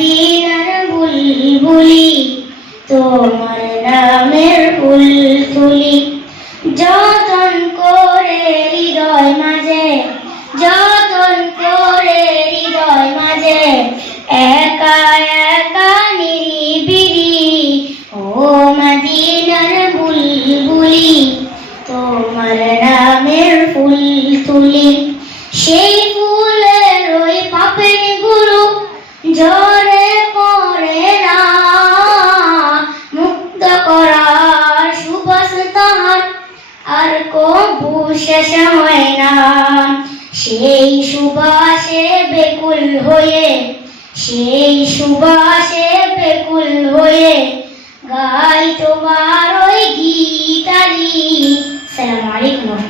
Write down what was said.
মদিনার বুলবুলি তোমার নামের ফুল তুলি যতন করে হৃদয় মাঝে যতন করে হৃদয় মাঝে একা একা নিরিবিলি ও মদিনার বুলবুলি তোমার নামের ফুল তুলি সেই ফুলের ওই পাপের গুলো ঝরে পড়ে না মুক্ত করার সুবাস তাহার আর কবু শেষ হয় না সেই সুবাসে বেকুল হয়ে সেই সুবাসে বেকুল হয়ে গাই তোমার ওই গীতালি। আসসালামু আলাইকুম।